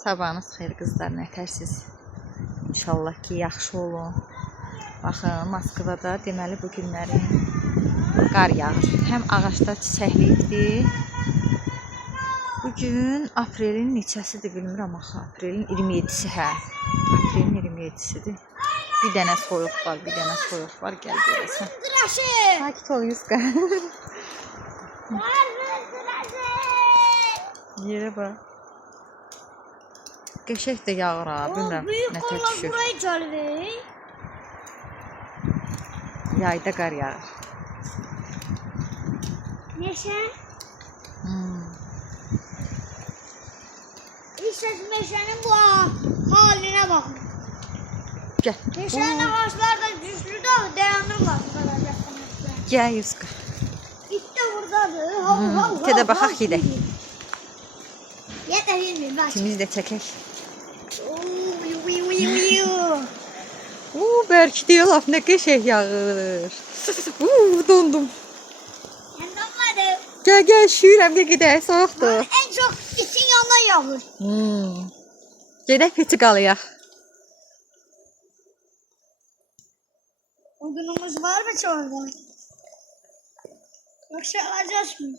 Sabahınız xeyir qızlar, nətərsiz? İnşallah ki, yaxşı olun. Baxın, Moskvada deməli bu günlərin qar yağır. Həm ağaçda çiçəkliyibdir. Bugün aprelin neçəsidir bilmirəm axı. Aprelin 27-si hə. Aprelin 27-sidir. Bir dənə soyuq var, bir dənə soyuq var. Gəl görəsən. Sakit ol Yuska. Yerə bax. Qəşəng də yağır ha, bilmirəm nətər düşür. Yayda qar yağır. Meşə? İşte meşənin bu haline bakın. Gəl. Meşənin ağaçları da güçlü de dayanırlar. Gəl Yuska. İt de buradadır. Gədə baxaq gedək. Yeter bilmiyim ben. İkimiz də çəkək. Bəlkə deyə laf nə qəşəng yağır. Dondum. Ben donmadım. Gəl, şüyürəm, gedək, soğuqdur. En çok itin yanına yağır. Gedək peti qalayaq. Odunumuz var mı ki orada? Yoksa alacağız mı?